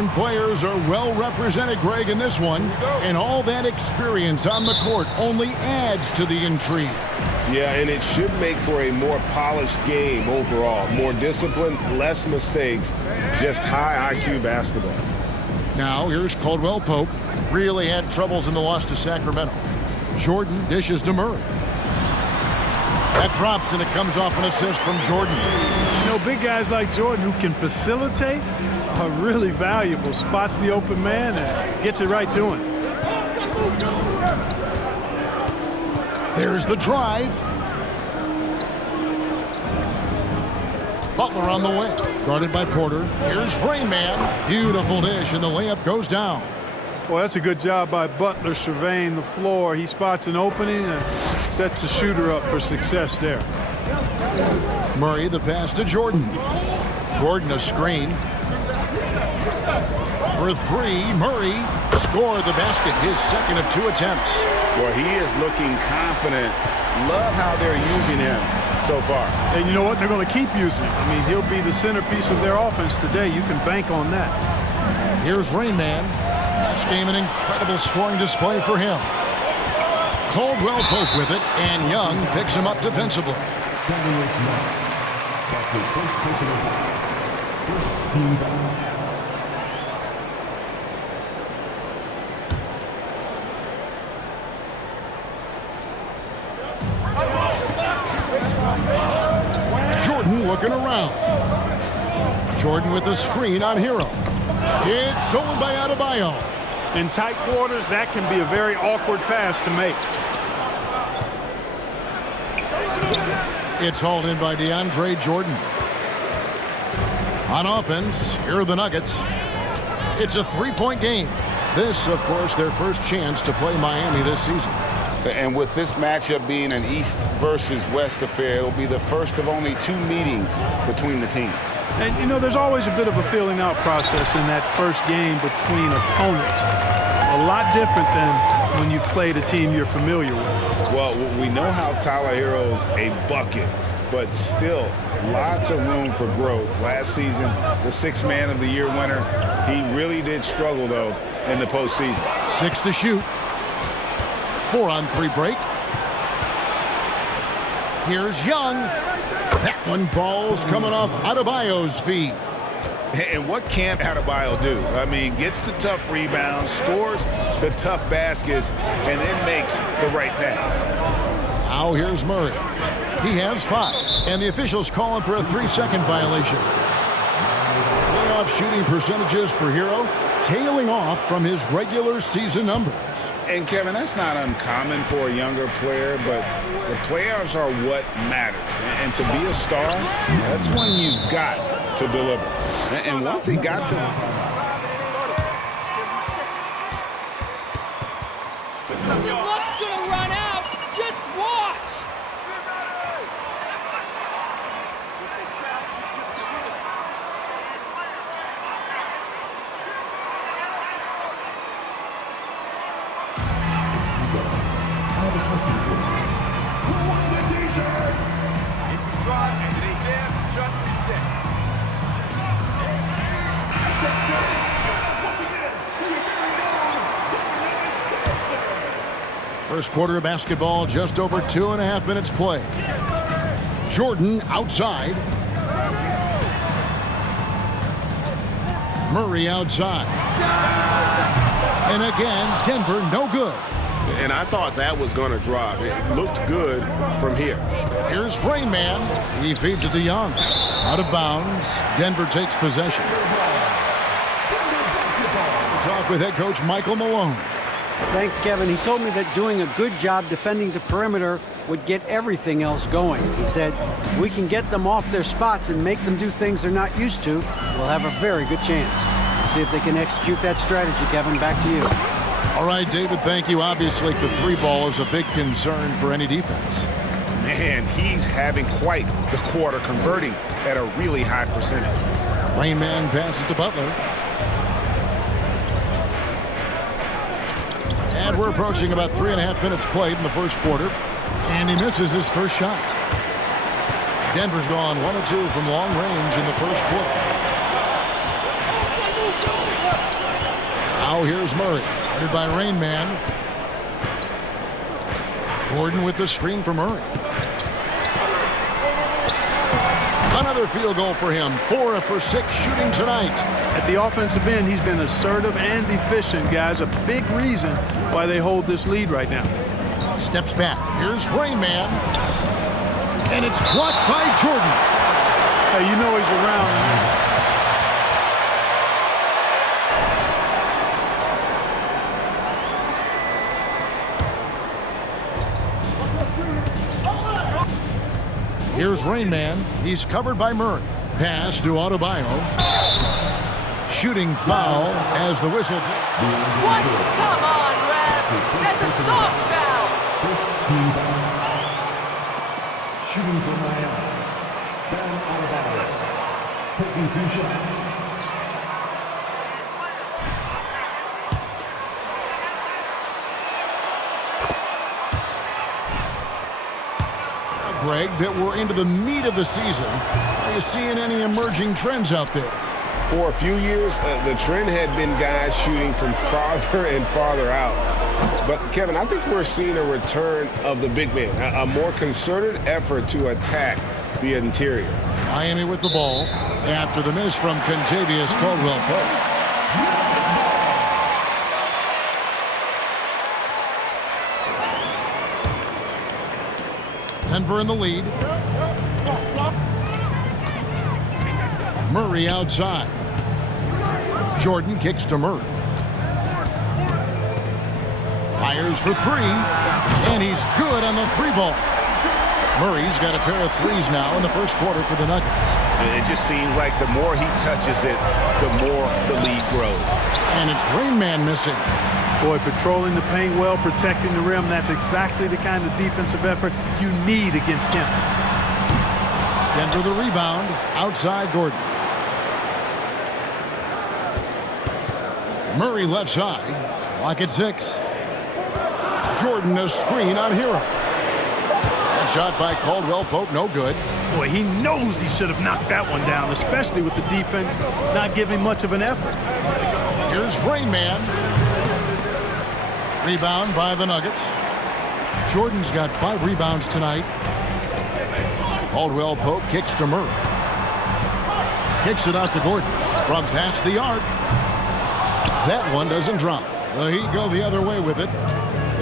veteran players are well represented, Greg, in this one. And all that experience on the court only adds to the intrigue. Yeah, and it should make for a more polished game overall. More discipline, less mistakes, just high IQ basketball. Now, here's Caldwell Pope. Really had troubles in the loss to Sacramento. Jordan dishes to Murray. That drops, and it comes off an assist from Jordan. You know, big guys like Jordan who can facilitate are really valuable. Spots the open man and gets it right to him. There's the drive. Butler on the way. Guarded by Porter. Here's Rain Man. Beautiful dish, and the layup goes down. Well, that's a good job by Butler surveying the floor. He spots an opening and sets the shooter up for success there. Murray, the pass to Jordan. Gordon, a screen. For three, Murray scored the basket, his second of 2 attempts. Well, he is looking confident. Love how they're using him so far. And you know what? They're going to keep using him. I mean, he'll be the centerpiece of their offense today. You can bank on that. Here's Rain Man. Last game, an incredible scoring display for him. Caldwell Pope with it, and Young picks him up defensively. Jordan looking around. Jordan with the screen on Hero. It's stolen by Adebayo. In tight quarters, that can be a very awkward pass to make. It's hauled in by DeAndre Jordan. On offense, here are the Nuggets. It's a 3-point game. This, of course, their first chance to play Miami this season. And with this matchup being an East versus West affair, it'll be the first of only 2 meetings between the teams. And, you know, there's always a bit of a filling out process in that first game between opponents. A lot different than when you've played a team you're familiar with. Well, we know how Tyler Hero's a bucket, but still lots of room for growth. Last season, the 6th Man of the Year winner, he really did struggle, though, in the postseason. 6 to shoot. 4-on-3 break. Here's Young. That one falls coming off Adebayo's feet. And what can't Adebayo do? I mean, gets the tough rebounds, scores the tough baskets, and then makes the right pass. Now here's Murray. He has 5, and the officials call him for a 3-second violation. Playoff shooting percentages for Hero, tailing off from his regular season numbers. And, Kevin, that's not uncommon for a younger player, but the playoffs are what matters. And to be a star, that's when you've got to deliver. And once he got to Your luck's gonna run out. Just watch. First quarter of basketball, just over 2.5 minutes play. Jordan outside. Murray outside. And again, Denver no good. And I thought that was going to drop. It looked good from here. Here's Rain Man. He feeds it to Young. Out of bounds. Denver takes possession. Talk with head coach Michael Malone. Thanks, Kevin. He told me that doing a good job defending the perimeter would get everything else going. He said, if we can get them off their spots and make them do things they're not used to, we'll have a very good chance. We'll see if they can execute that strategy, Kevin. Back to you. All right, David, thank you. Obviously, the 3-ball is a big concern for any defense. Man, he's having quite the quarter, converting at a really high percentage. Rain Man passes to Butler. And we're approaching about 3.5 minutes played in the first quarter. And he misses his first shot. Denver's gone 1 of 2 from long range in the first quarter. Now here's Murray, headed by Rain Man. Gordon with the screen for Murray. Another field goal for him. 4 for 6 shooting tonight. At the offensive end, he's been assertive and efficient, guys. A big reason why they hold this lead right now. Steps back. Here's Rain Man. And it's blocked by Jordan. Hey, you know he's around. Here's Rain Man. He's covered by Murray. Pass to Adebayo. Shooting foul as the whistle. What? Come on, ref. That's a soft foul. Shooting for Miami. Bam Adebayo. Taking 2 shots. Greg, that we're into the meat of the season. Are you seeing any emerging trends out there? For a few years, the trend had been guys shooting from farther and farther out. But, Kevin, I think we're seeing a return of the big man, a more concerted effort to attack the interior. Miami with the ball after the miss from Contavious Caldwell-Pope. Denver in the lead. Murray outside. Jordan kicks to Murray. Fires for 3, and he's good on the 3-ball. Murray's got a pair of 3s now in the first quarter for the Nuggets. It just seems like the more he touches it, the more the lead grows. And it's Rain Man missing. Boy, patrolling the paint well, protecting the rim, that's exactly the kind of defensive effort you need against him. Denver the rebound, outside Gordon. Murray left side, clock at 6. Jordan a screen on Hero. That shot by Caldwell-Pope, no good. Boy, he knows he should have knocked that one down, especially with the defense not giving much of an effort. Here's Rain Man. Rebound by the Nuggets. Jordan's got 5 rebounds tonight. Caldwell-Pope kicks to Murray. Kicks it out to Gordon. From past the arc. That one doesn't drop. Well, he'd go the other way with it.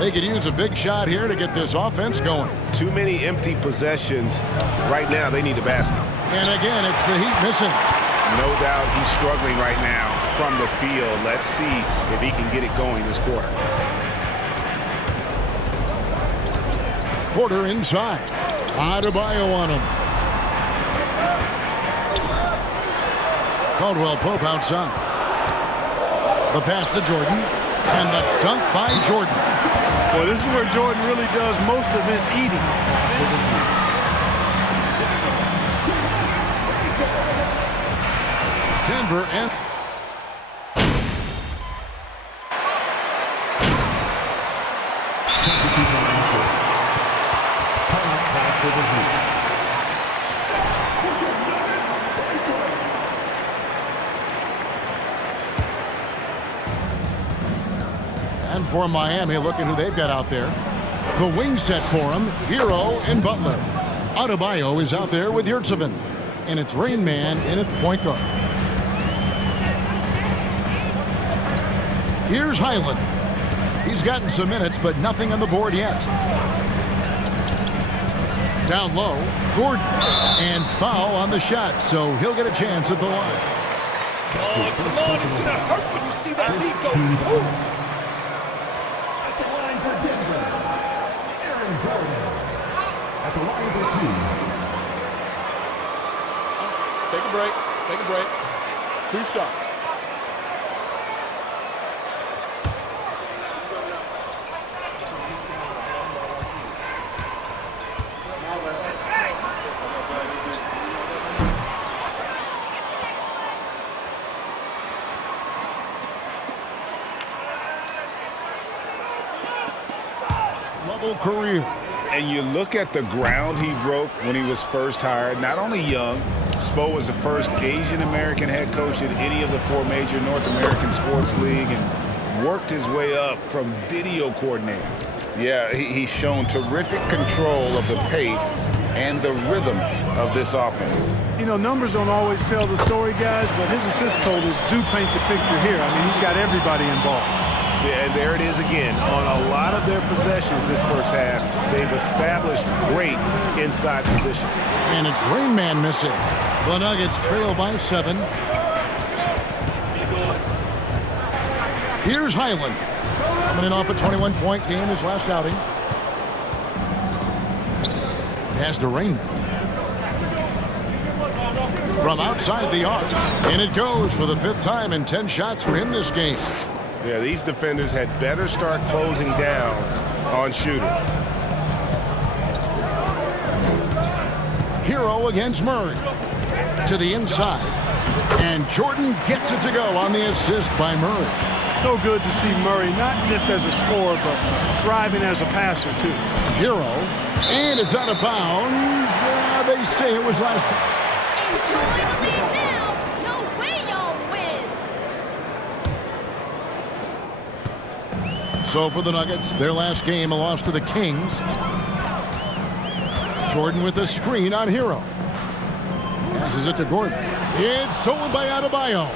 They could use a big shot here to get this offense going. Too many empty possessions. Right now, they need a basket. And again, it's the Heat missing. No doubt he's struggling right now from the field. Let's see if he can get it going this quarter. Porter inside. Adebayo on him. Caldwell-Pope outside. The pass to Jordan. And the dunk by Jordan. Boy, this is where Jordan really does most of his eating. Denver and... And for Miami, looking who they've got out there. The wing set for him, Hero and Butler. Adebayo is out there with Yurtseven. And it's Rain Man in at the point guard. Here's Highland. He's gotten some minutes, but nothing on the board yet. Down low, Gordon. And foul on the shot, so he'll get a chance at the line. Oh, come on, it's gonna hurt when you see that lead go poof. At the line for Denver, Aaron Gordon. At the line for 2. Take a break. Take a break. 2 shots. Career. And you look at the ground he broke when he was first hired. Not only young, Spo was the first Asian American head coach in any of the 4 major North American sports league, and worked his way up from video coordinator. Yeah, he's shown terrific control of the pace and the rhythm of this offense. You know, numbers don't always tell the story, guys, but his assist totals do paint the picture here. I mean, he's got everybody involved. Yeah, and there it is again. On a lot of their possessions this first half, they've established great inside position. And it's Rain Man missing. The Nuggets trail by 7. Here's Highland. Coming in off a 21-point game his last outing. Pass to Rain Man. From outside the arc. And it goes for the 5th time in 10 shots for him this game. Yeah, these defenders had better start closing down on shooting. Hero against Murray. To the inside. And Jordan gets it to go on the assist by Murray. So good to see Murray, not just as a scorer, but thriving as a passer, too. Hero. And it's out of bounds. They say it was last. Enjoy the lead now. No way y'all win. So for the Nuggets, their last game, a loss to the Kings. Jordan with a screen on Hero. Passes it to Gordon. It's stolen by Adebayo.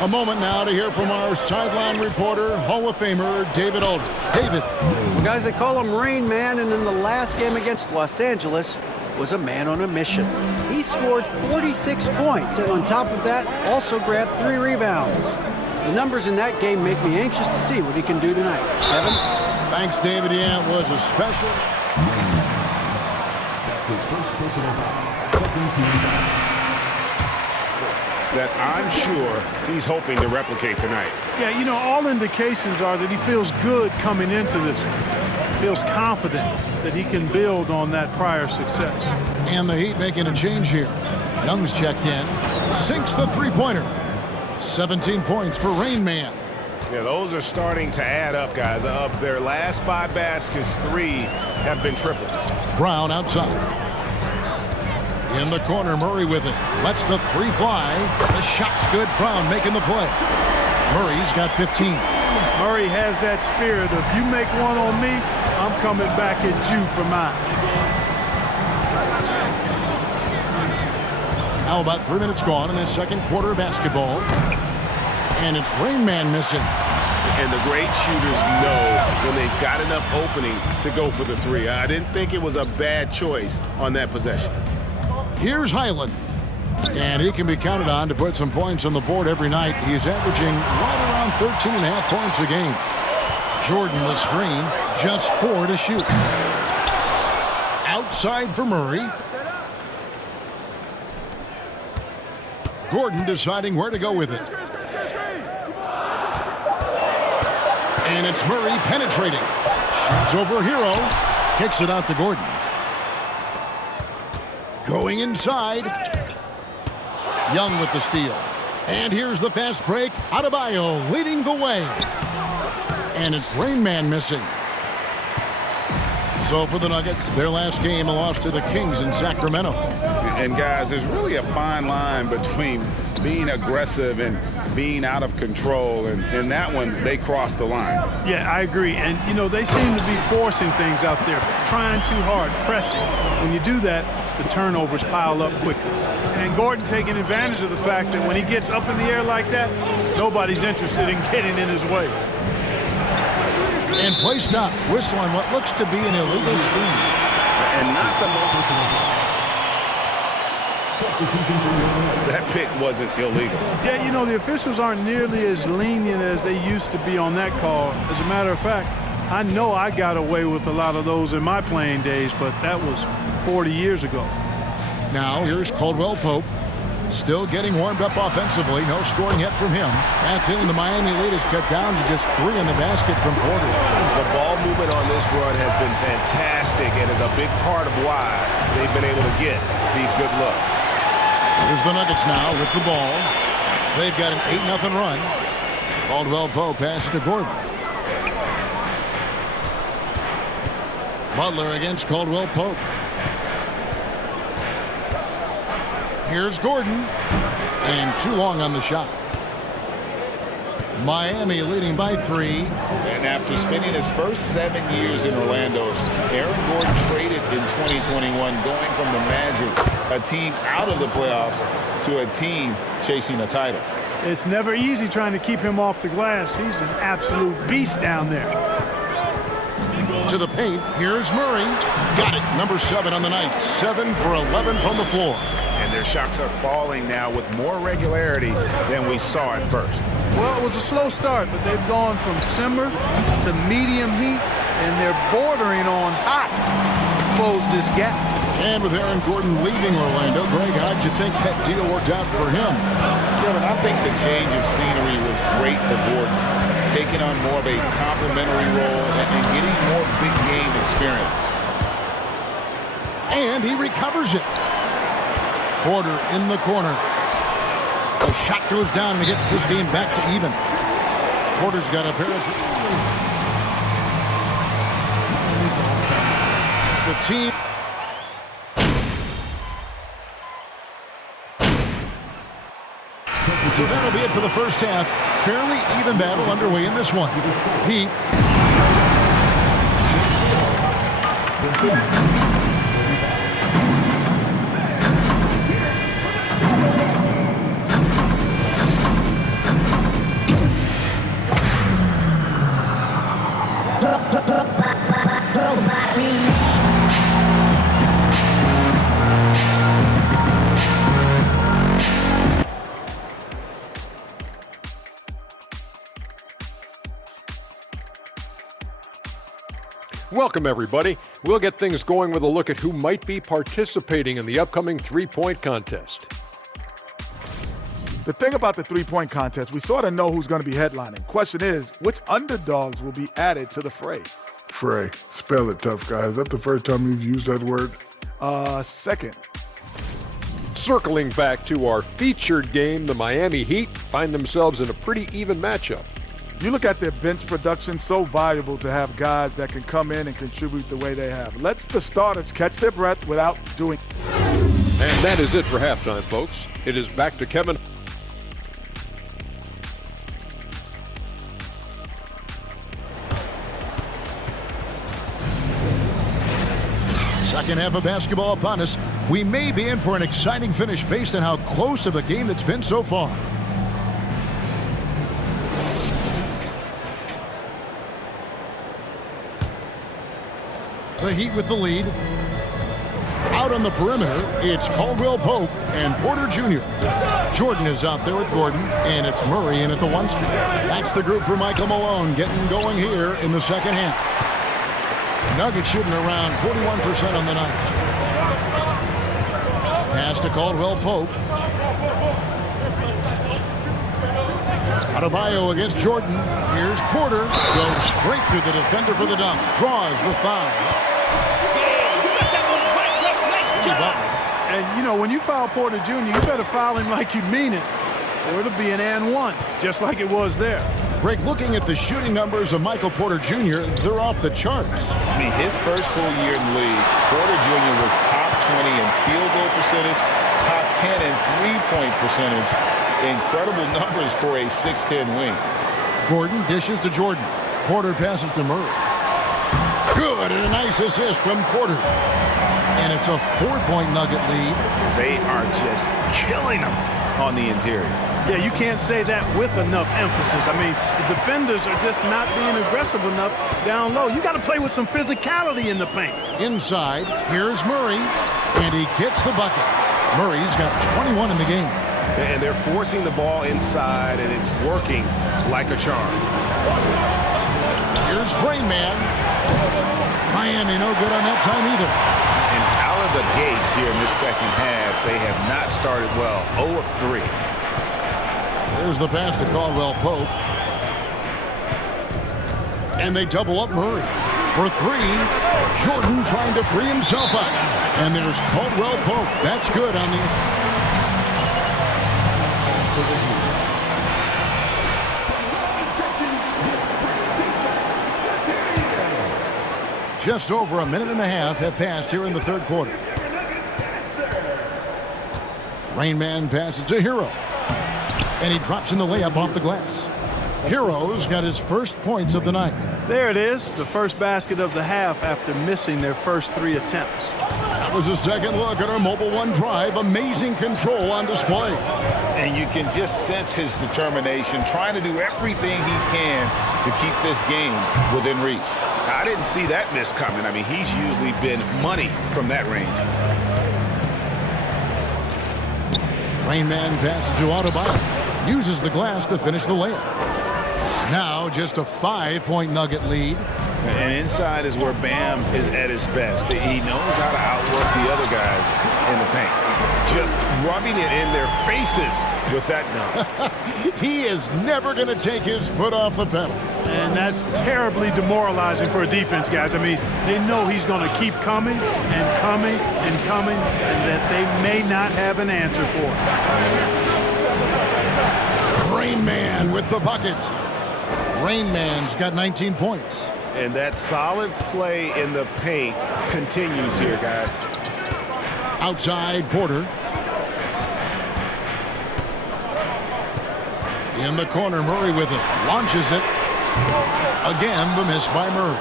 A moment now to hear from our sideline reporter, Hall of Famer David Aldridge. David. Well, guys, they call him Rain Man, and in the last game against Los Angeles was a man on a mission. He scored 46 points, and on top of that, also grabbed 3 rebounds. The numbers in that game make me anxious to see what he can do tonight. Kevin? Thanks, David. Yeah, it was a special. That's his first personal foul. Second team. That I'm sure he's hoping to replicate tonight. Yeah, you know, all indications are that he feels good coming into this one. Feels confident that he can build on that prior success. And the Heat making a change here. Young's checked in. Sinks the three-pointer. 17 points for Rain Man. Yeah, those are starting to add up, guys. Of their last 5 baskets, 3 have been tripled. Brown outside. In the corner, Murray with it. Lets the 3 fly. The shot's good. Brown making the play. Murray's got 15. Murray has that spirit of, you make one on me, I'm coming back at you for mine. Now about 3 minutes gone in the second quarter of basketball. And it's Rain Man missing. And the great shooters know when they've got enough opening to go for the 3. I didn't think it was a bad choice on that possession. Here's Highland. And he can be counted on to put some points on the board every night. He's averaging right around 13.5 points a game. Jordan the screen, just 4 to shoot. Outside for Murray. Gordon deciding where to go with it. And it's Murray penetrating. Shoots over Hero. Kicks it out to Gordon. Going inside. Young with the steal. And here's the fast break. Adebayo leading the way. And it's Rain Man missing. So for the Nuggets, their last game, a loss to the Kings in Sacramento. And guys, there's really a fine line between being aggressive and being out of control. And in that one, they crossed the line. Yeah, I agree. And, you know, they seem to be forcing things out there, trying too hard, pressing. When you do that, the turnovers pile up quickly. And Gordon taking advantage of the fact that when he gets up in the air like that, nobody's interested in getting in his way. And play stops, whistling what looks to be an illegal screen. And not the most. That pick wasn't illegal. Yeah, you know, the officials aren't nearly as lenient as they used to be on that call. As a matter of fact, I know I got away with a lot of those in my playing days, but that was 40 years ago. Now here's Caldwell Pope. Still getting warmed up offensively. No scoring yet from him. That's it, and the Miami lead is cut down to just 3 in the basket from Porter. The ball movement on this run has been fantastic and is a big part of why they've been able to get these good looks. Here's the Nuggets now with the ball. They've got an 8-0 run. Caldwell Pope passes to Gordon. Butler against Caldwell Pope. Here's Gordon. And too long on the shot. Miami leading by 3. And after spending his first 7 years in Orlando, Aaron Gordon traded in 2021, going from the Magic, a team out of the playoffs, to a team chasing a title. It's never easy trying to keep him off the glass. He's an absolute beast down there. To the paint, here's Murray. Got it, number 7 on the night. 7 for 11 from the floor. And their shots are falling now with more regularity than we saw at first. Well, it was a slow start, but they've gone from simmer to medium heat, and they're bordering on hot to close this gap. And with Aaron Gordon leaving Orlando, Greg, how'd you think that deal worked out for him? Kevin, I think the change of scenery was great for Gordon, taking on more of a complimentary role and getting more big game experience. And he recovers it. Porter in the corner. The shot goes down and he gets this game back to even. Porter's got a pair of... The team... So that'll be it for the first half. Fairly even battle underway in this one. Heat. Welcome, everybody. We'll get things going with a look at who might be participating in the upcoming three-point contest. The thing about the three-point contest, we sort of know who's going to be headlining. Question is, which underdogs will be added to the fray? Fray. Spell it, tough guy. Is that the first time you've used that word? Second. Circling back to our featured game, the Miami Heat find themselves in a pretty even matchup. You look at their bench production, so valuable to have guys that can come in and contribute the way they have. Let's the starters catch their breath without doing. And that is it for halftime, folks. It is back to Kevin. Second half of basketball upon us. We may be in for an exciting finish based on how close of a game that's been so far. The Heat with the lead. Out on the perimeter, it's Caldwell Pope and Porter Jr. Jordan is out there with Gordon, and it's Murray in at the 1 spot. That's the group for Michael Malone getting going here in the second half. Nuggets shooting around 41% on the night. Pass to Caldwell Pope. Adebayo against Jordan. Here's Porter. Goes straight through the defender for the dunk. Draws the foul. And, you know, when you foul Porter Jr., you better foul him like you mean it, or it'll be an and one, just like it was there. Greg, looking at the shooting numbers of Michael Porter Jr., they're off the charts. I mean, his first full year in the league, Porter Jr. was top 20 in field goal percentage, top 10 in three-point percentage. Incredible numbers for a 6'10 wing. Gordon dishes to Jordan. Porter passes to Murray. Good, and a nice assist from Porter. And it's a 4-point Nugget lead. They are just killing them on the interior. Yeah, you can't say that with enough emphasis. I mean, the defenders are just not being aggressive enough down low. You got to play with some physicality in the paint. Inside, here's Murray, and he gets the bucket. Murray's got 21 in the game. And they're forcing the ball inside, and it's working like a charm. Here's Rain Man. Miami no good on that time either. And out of the gates here in this second half, they have not started well. 0 of 3. There's the pass to Caldwell Pope. And they double up Murray. For 3, Jordan trying to free himself up. And there's Caldwell Pope. That's good on the... Just over a minute and a half have passed here in the third quarter. Rain Man passes to Hero. And he drops in the layup off the glass. Heroes got his first points of the night. There it is, the first basket of the half after missing their first 3 attempts. That was a second look at our Mobile One drive. Amazing control on display. And you can just sense his determination, trying to do everything he can to keep this game within reach. I didn't see that miss coming. I mean, he's usually been money from that range. Rain Man passes to Adebayo. Uses the glass to finish the layup. Now just a 5-point Nugget lead. And inside is where Bam is at his best. He knows how to outwork the other guys in the paint. Just rubbing it in their faces with that dunk. He is never going to take his foot off the pedal. And that's terribly demoralizing for a defense, guys. I mean, they know he's going to keep coming and coming and coming, and that they may not have an answer for it. Rain Man with the bucket. Rain Man's got 19 points. And that solid play in the paint continues here, guys. Outside, Porter. In the corner, Murray with it. Launches it. Again, the miss by Murray.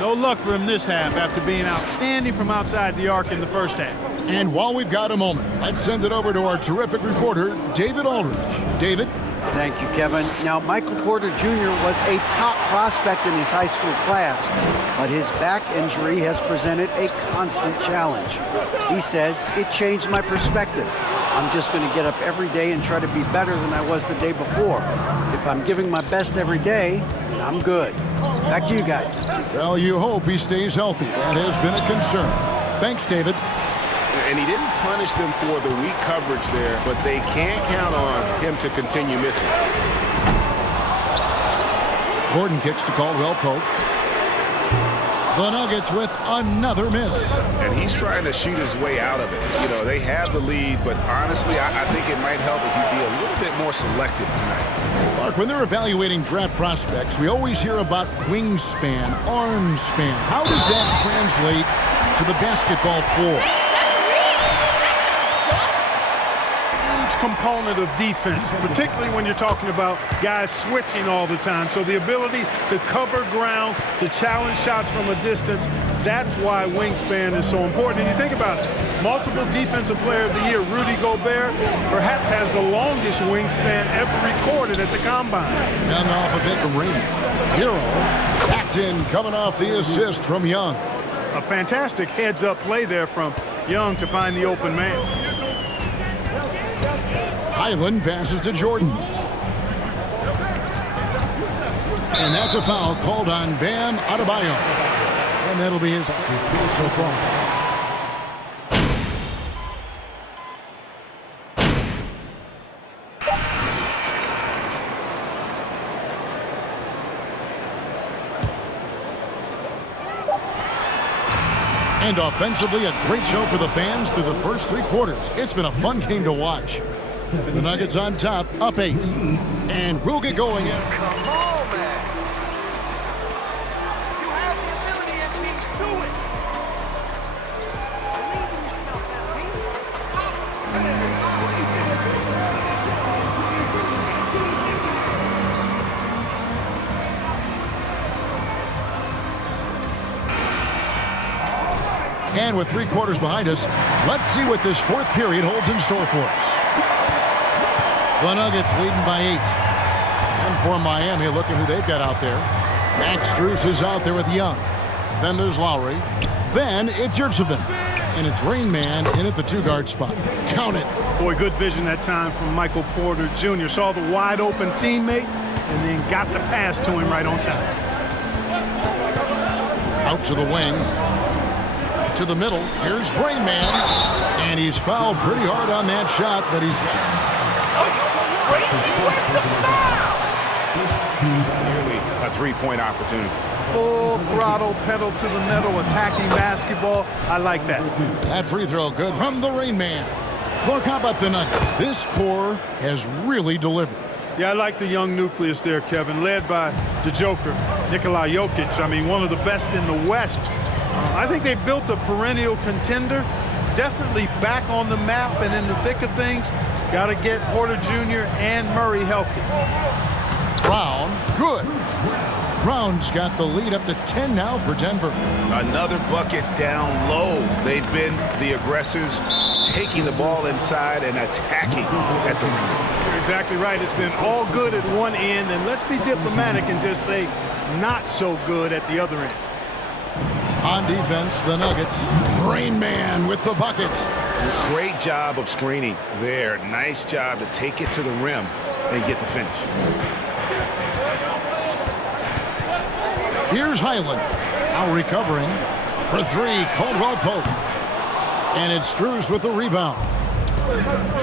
No luck for him this half after being outstanding from outside the arc in the first half. And while we've got a moment, let's send it over to our terrific reporter, David Aldridge. David? Thank you, Kevin. Now, Michael Porter Jr. was a top prospect in his high school class, but his back injury has presented a constant challenge. He says, it changed my perspective. I'm just going to get up every day and try to be better than I was the day before. If I'm giving my best every day, then I'm good. Back to you guys. Well, you hope he stays healthy. That has been a concern. Thanks, David. And he didn't punish them for the weak coverage there, but they can't count on him to continue missing. Gordon kicks to Caldwell Pope. The Nuggets with another miss. And he's trying to shoot his way out of it. You know, they have the lead, but honestly, I think it might help if he'd be a little bit more selective tonight. Mark, when they're evaluating draft prospects, we always hear about wingspan, arm span. How does that translate to the basketball floor? Component of defense, particularly when you're talking about guys switching all the time. So the ability to cover ground, to challenge shots from a distance, that's why wingspan is so important. And you think about it, multiple defensive player of the year, Rudy Gobert, perhaps has the longest wingspan ever recorded at the combine. And off a bit from Raymond. Hero backs in, coming off the assist from Young. A fantastic heads-up play there from Young to find the open man. Highland passes to Jordan. And that's a foul called on Bam Adebayo. And that'll be his so far. And offensively, a great show for the fans through the first 3 quarters. It's been a fun game to watch. The Nuggets on top, up 8. And we'll get going. Come on, man. You have the ability and we do it. And with 3 quarters behind us, let's see what this 4th period holds in store for us. The Nuggets leading by 8. And for Miami, look at who they've got out there. Max Strus is out there with Young. Then there's Lowry. Then it's Yurtseven. And it's Rain Man in at the 2-guard spot. Count it. Boy, good vision that time from Michael Porter Jr. Saw the wide open teammate and then got the pass to him right on time. Out to the wing. To the middle. Here's Rain Man. And he's fouled pretty hard on that shot, but he's... Nearly a 3-point opportunity. Full throttle, pedal to the metal, attacking basketball. I like that. That free throw good from the Rain Man. Clark, how about the Nuggets? This core has really delivered. Yeah, I like the young nucleus there, Kevin, led by the Joker, Nikola Jokic. I mean, one of the best in the West. I think they've built a perennial contender, definitely back on the map and in the thick of things. Got to get Porter Jr. and Murray healthy. Brown, good. Brown's got the lead up to 10 now for Denver. Another bucket down low. They've been the aggressors, taking the ball inside and attacking at the rim. You're exactly right. It's been all good at one end, and let's be diplomatic and just say not so good at the other end. On defense, the Nuggets. Rain Man with the bucket. Great job of screening there. Nice job to take it to the rim and get the finish. Here's Highland. Now recovering for three. Caldwell Pope. And it's Strus with the rebound.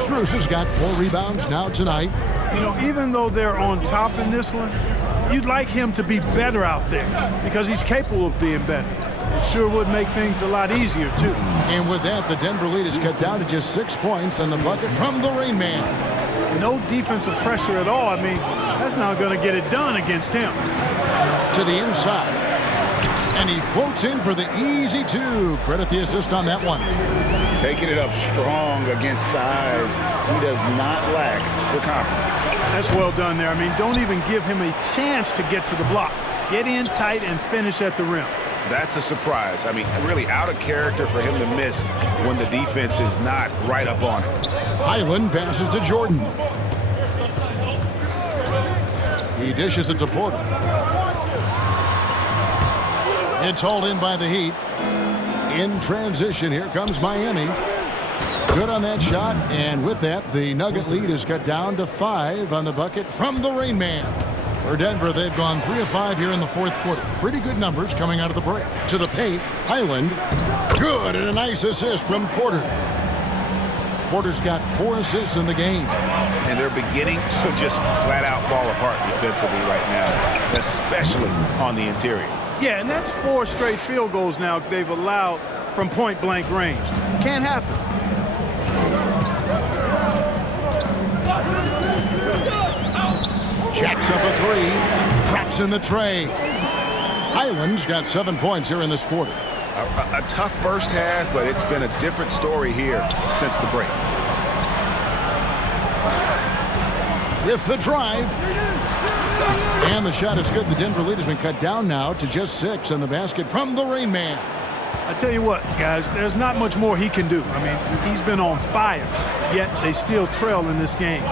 Strus has got 4 rebounds now tonight. You know, even though they're on top in this one, you'd like him to be better out there because he's capable of being better. It sure would make things a lot easier, too. And with that, the Denver lead is cut down to just 6 points on the bucket from the Rain Man. No defensive pressure at all. I mean, that's not going to get it done against him. To the inside. And he floats in for the easy 2. Credit the assist on that one. Taking it up strong against size. He does not lack for confidence. That's well done there. I mean, don't even give him a chance to get to the block. Get in tight and finish at the rim. That's a surprise. I mean, really out of character for him to miss when the defense is not right up on him. Highland passes to Jordan. He dishes it to Porter. It's hauled in by the Heat. In transition, here comes Miami. Good on that shot, and with that, the Nugget lead is cut down to 5 on the bucket from the Rain Man. For Denver, they've gone 3 of 5 here in the 4th quarter. Pretty good numbers coming out of the break. To the paint, Highland. Good, and a nice assist from Porter. Porter's got 4 assists in the game. And they're beginning to just flat out fall apart defensively right now, especially on the interior. Yeah, and that's 4 straight field goals now they've allowed from point-blank range. Can't happen. Jacks up a 3, drops in the tray. Highland's got 7 points here in this quarter. A tough first half, but it's been a different story here since the break. With the drive. And the shot is good. The Denver lead has been cut down now to just 6 on the basket from the Rain Man. I tell you what, guys, there's not much more he can do. I mean, he's been on fire, yet they still trail in this game.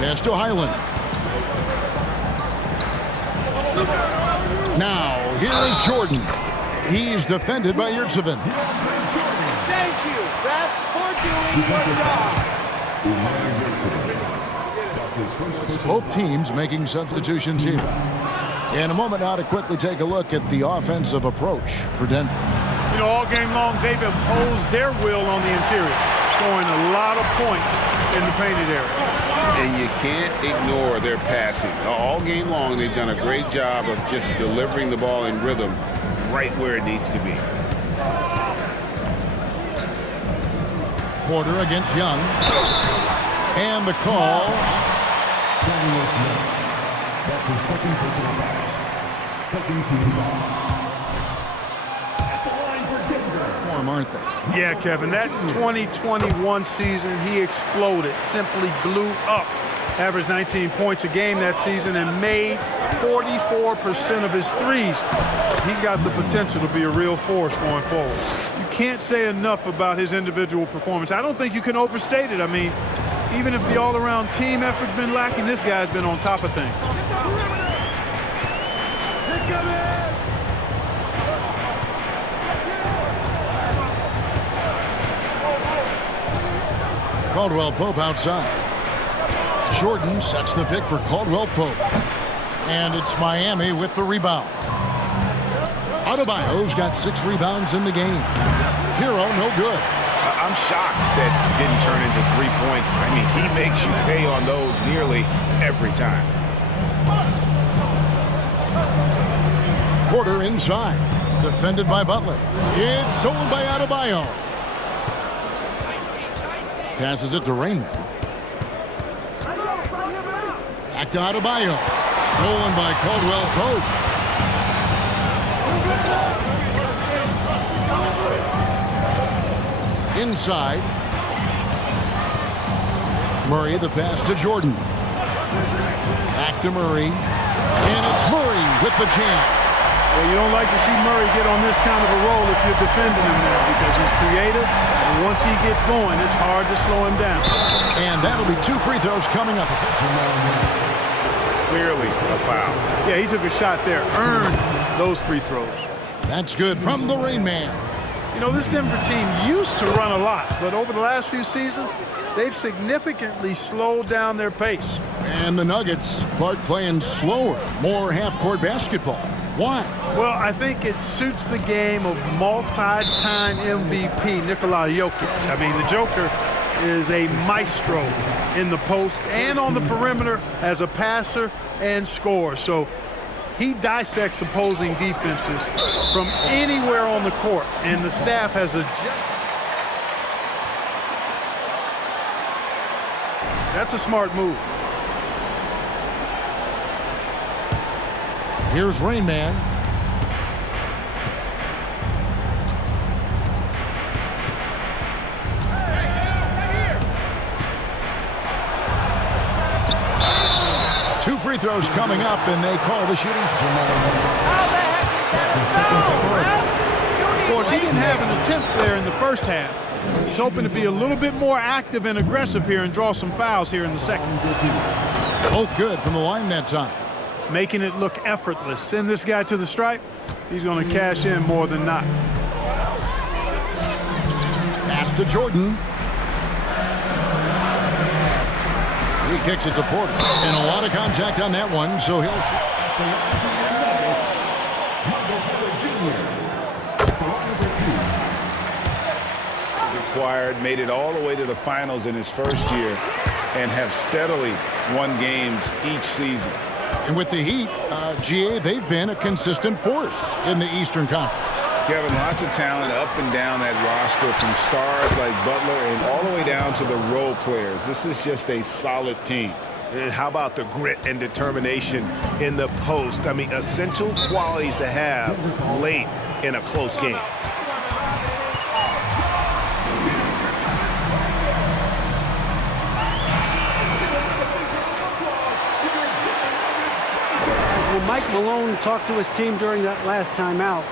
Pass to Highland. Now, here is Jordan. He's defended by Yurtsevin. Thank you, ref, for doing your job. Both teams making substitutions here. In a moment now to quickly take a look at the offensive approach for Denver. You know, all game long, they've imposed their will on the interior, scoring a lot of points in the painted area. And you can't ignore their passing. All game long, they've done a great job of just delivering the ball in rhythm right where it needs to be. Porter against Young. And the call. That's his second personal foul. Second team foul. At the line for Denver. Form, aren't they? Yeah, Kevin, that 2021 season, he exploded, simply blew up. Averaged 19 points a game that season and made 44% of his threes. He's got the potential to be a real force going forward. You can't say enough about his individual performance. I don't think you can overstate it. I mean, even if the all-around team effort's been lacking, this guy's been on top of things. Caldwell Pope outside. Jordan sets the pick for Caldwell Pope. And it's Miami with the rebound. Adebayo's got 6 rebounds in the game. Hero, no good. I'm shocked that didn't turn into 3 points. I mean, he makes you pay on those nearly every time. Porter inside. Defended by Butler. It's stolen by Adebayo. Passes it to Rainman. Back to Adebayo. Stolen by Caldwell Pope. Inside. Murray the pass to Jordan. Back to Murray. And it's Murray with the jam. Well, you don't like to see Murray get on this kind of a roll if you're defending him now because he's creative, and once he gets going, it's hard to slow him down. And that'll be 2 free throws coming up. Clearly a foul. Yeah, he took a shot there, earned those free throws. That's good from the Rain Man. You know, this Denver team used to run a lot, but over the last few seasons, they've significantly slowed down their pace. And the Nuggets, Clark playing slower, more half-court basketball. Why? Well, I think it suits the game of multi-time MVP Nikola Jokic. I mean, the Joker is a maestro in the post and on the perimeter as a passer and scorer. So he dissects opposing defenses from anywhere on the court, and the staff has adjusted. That's a smart move. Here's Rain Man. Two free throws coming up, and they call the shooting. Of course, he didn't have an attempt there in the first half. He's hoping to be a little bit more active and aggressive here and draw some fouls here in the second. Both good from the line that time. Making it look effortless. Send this guy to the stripe. He's going to cash in more than not. Pass to Jordan. He kicks it to Porter. And a lot of contact on that one, so he'll Acquired, made it all the way to the finals in his first year, and have steadily won games each season. And with the Heat, GA, they've been a consistent force in the Eastern Conference. Kevin, lots of talent up and down that roster, from stars like Butler and all the way down to the role players. This is just a solid team. And how about the grit and determination in the post? I mean, essential qualities to have late in a close game. When Mike Malone talked to his team during that last time out,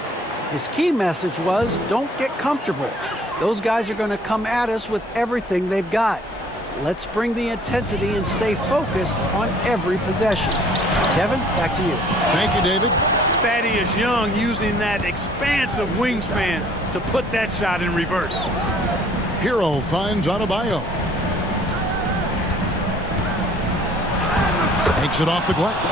his key message was, don't get comfortable. Those guys are going to come at us with everything they've got. Let's bring the intensity and stay focused on every possession. Kevin, back to you. Thank you, David. Thaddeus Young using that expansive wingspan to put that shot in reverse. Hero finds Adebayo. Takes it off the glass.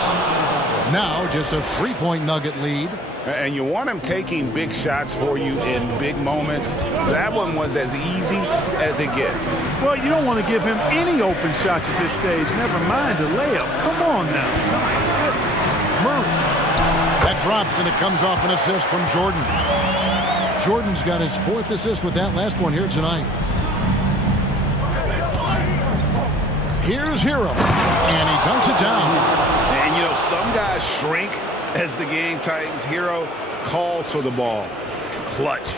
Now just a 3-point Nugget lead. And you want him taking big shots for you in big moments. That one was as easy as it gets. Well, you don't want to give him any open shots at this stage. Never mind a layup. Come on now. Murray. That drops, and it comes off an assist from Jordan. Jordan's got his 4th assist with that last one here tonight. Here's Hero, and he dunks it down. And, you know, some guys shrink as the game tightens. Hero calls for the ball. Clutch.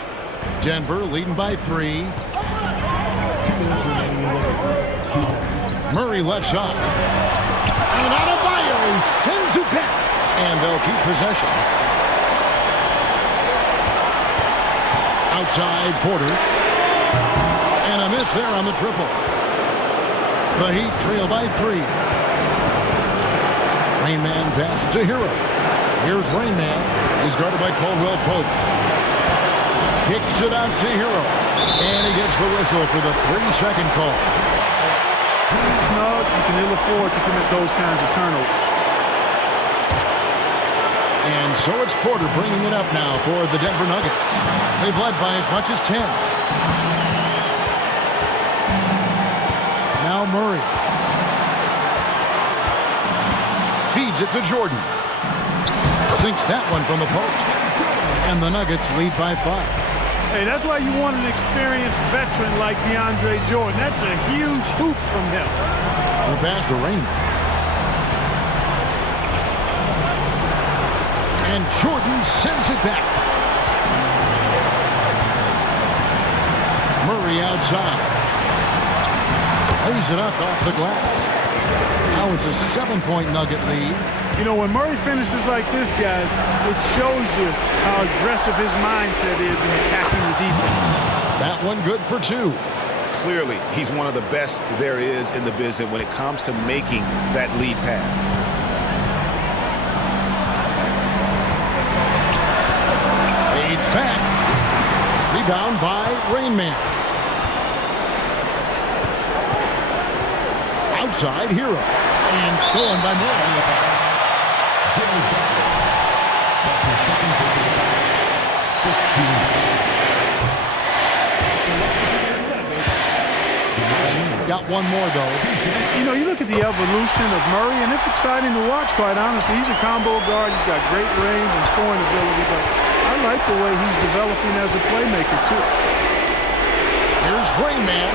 Denver leading by 3. Murray left side. And Adebayo sends it back. And they'll keep possession. Outside Porter. And a miss there on the triple. The Heat trail by 3. Rain Man pass to Hero. Here's Rain Man. He's guarded by Caldwell Pope. Kicks it out to Hero. And he gets the whistle for the 3-second call. Snug, you can ill afford to commit those kinds of turnovers. And so it's Porter bringing it up now for the Denver Nuggets. They've led by as much as 10. Now Murray. Feeds it to Jordan. Sinks that one from the post. And the Nuggets lead by 5. Hey, that's why you want an experienced veteran like DeAndre Jordan. That's a huge hoop from him. The pass to Rain. And Jordan sends it back. Murray outside. Lays it up off the glass. Now it's a 7-point Nugget lead. You know, when Murray finishes like this, guys, it shows you how aggressive his mindset is in attacking the defense. That one good for 2. Clearly, he's one of the best there is in the business when it comes to making that lead pass. Fades back. Rebound by Rainman. Outside Hero. And stolen by Murray. Got one more, though. You know, you look at the evolution of Murray, and it's exciting to watch, quite honestly. He's a combo guard. He's got great range and scoring ability, but I like the way he's developing as a playmaker, too. Here's Rainman.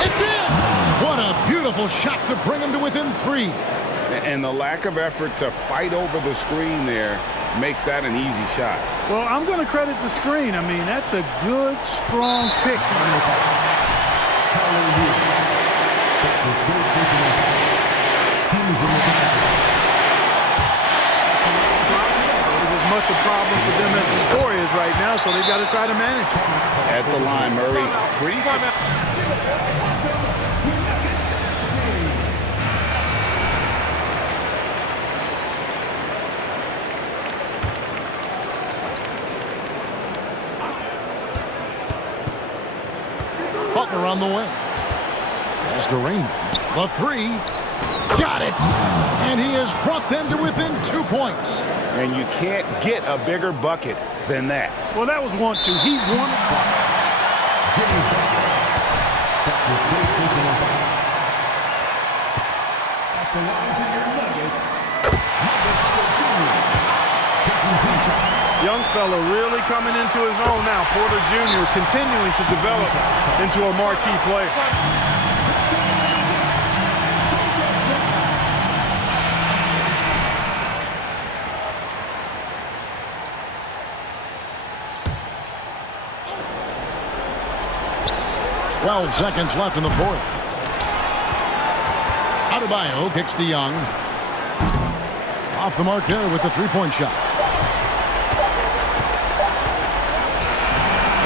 It's in! What a beautiful shot to bring him to within 3. And the lack of effort to fight over the screen there makes that an easy shot. Well, I'm going to credit the screen. I mean, that's a good, strong pick. Is as much a problem for them as the score is right now, so they've got to try to manage it. At the line, Murray. Butler on the wing. As to Rainman. The 3. Got it! And he has brought them to within 2 points. And you can't get a bigger bucket than that. Well, that was 1-2. He wanted young fella really coming into his own now. Porter Jr. continuing to develop into a marquee player. Twelve seconds left in the 4th. Adebayo kicks to Young. Off the mark there with the 3-point shot.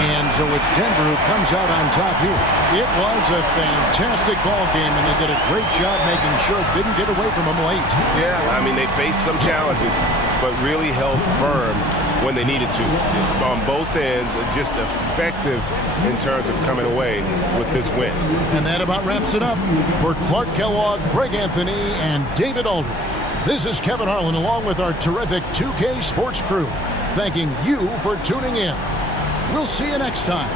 And so it's Denver who comes out on top here. It was a fantastic ball game, and they did a great job making sure it didn't get away from them late. Yeah, I mean, they faced some challenges, but really held firm when they needed to. On both ends, just effective in terms of coming away with this win. And that about wraps it up. For Clark Kellogg, Greg Anthony, and David Aldridge, this is Kevin Harlan along with our terrific 2K Sports crew, thanking you for tuning in. We'll see you next time.